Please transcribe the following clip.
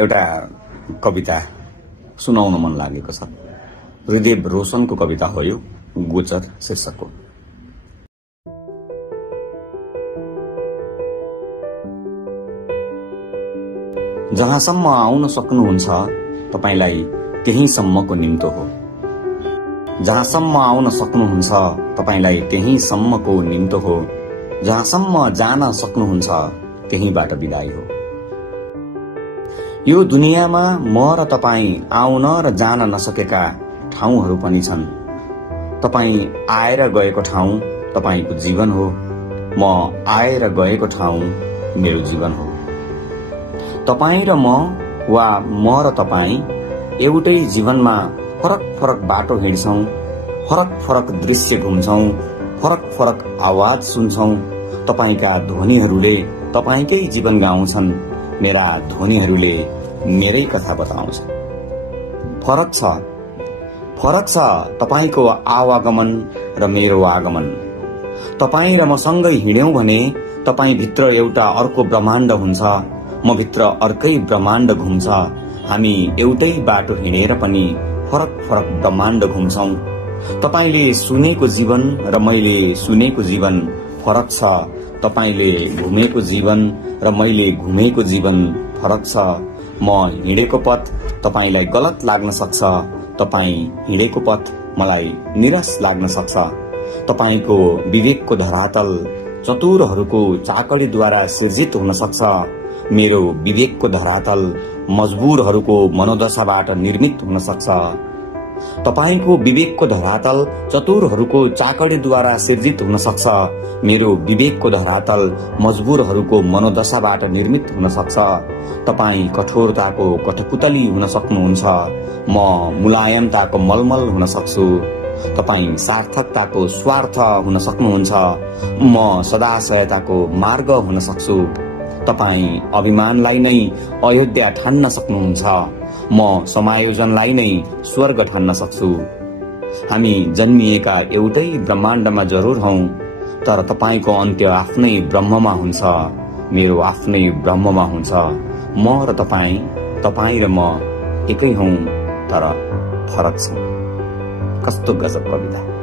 एउटा कविता सुनाउन मन लागेको छ। हृदय रोशनको कविता हो यो, गोचर शीर्षकको। जहाँसम्म आउन सक्नुहुन्छ तपाईलाई त्यहीसम्मको निम्तो हो। जहाँसम्म आउन सक्नुहुन्छ तपाईलाई त्यहीसम्मको निम्तो हो। जहाँसम्म जान सक्नुहुन्छ त्यहीबाट बिदाई हो। यो दुनियाँमा म र तपाई आउन र जान नसकेका ठाउँहरू पनि छन्। तपाई आएर गएको ठाउँ तपाईको जीवन हो। म आएर गएको ठाउँ मेरो जीवन हो। तपाई र म वा म र तपाई एउटै जीवनमा फरक फरक बाटो हिँड्छौं, फरक फरक दृश्य घुम्छौं, फरक फरक आवाज सुन्छौं। तपाईका ध्वनिहरूले तपाईकै जीवन गाउँछन्, मेरा ध्वनिहरूले मेरै कथा बताउँछन्। फरक छ तपाईको आवागमन र मेरो आगमन। तपाई र म सँगै हिँड्यौं भने तपाई भित्र एउटा अर्को ब्रह्माण्ड हुन्छ, म भित्र अर्कै ब्रह्माण्ड घुम्छ। हामी एउटै बाटो हिँडेर पनि फरक फरक ब्रह्माण्ड घुम्छौं। तपाईले सुनेको जीवन र मैले सुनेको जीवन फरक छ। तपाईले घुमेको जीवन र मैले घुमेको जीवन फरक छ। म हिँडेको पथ तपाईलाई गलत लाग्न सक्छ, तपाई हिँडेको पथ मलाई निराश लाग्न सक्छ। तपाईको विवेकको धरातल चतुरहरूको चाकरीद्वारा सिर्जित हुन सक्छ, मेरो विवेकको धरातल मजबुरहरूको मनोदशाबाट निर्मित हुन सक्छ। तपाईको विवेकको धरातल चतुरहरूको चाकरीद्वारा सिर्जित हुन सक्छ, मेरो विवेकको धरातल मजबुरहरूको मनोदशाबाट निर्मित हुन सक्छ। तपाई कठोरताको कठपुतली हुन सक्नुहुन्छ, म मुलायमताको मलमल हुन सक्छु। तपाई सार्थकताको स्वार्थ हुन सक्नुहुन्छ, म सदाशयताको मार्ग हुन सक्छु। तपाई अभिमानलाई नै अयोध्या ठान्न सक्नुहुन्छ, म समायोजनलाई नै स्वर्ग ठान्न सक्छु। हामी जन्मिएका एउटै ब्रह्माण्डमा जरुर हौं, तर तपाईको अन्त्य आफ्नै ब्रह्ममा हुन्छ, मेरो आफ्नै ब्रह्ममा हुन्छ। म र तपाई, तपाई र म एकै हौं, तर फरक छौं। कस्तो गजब कविता।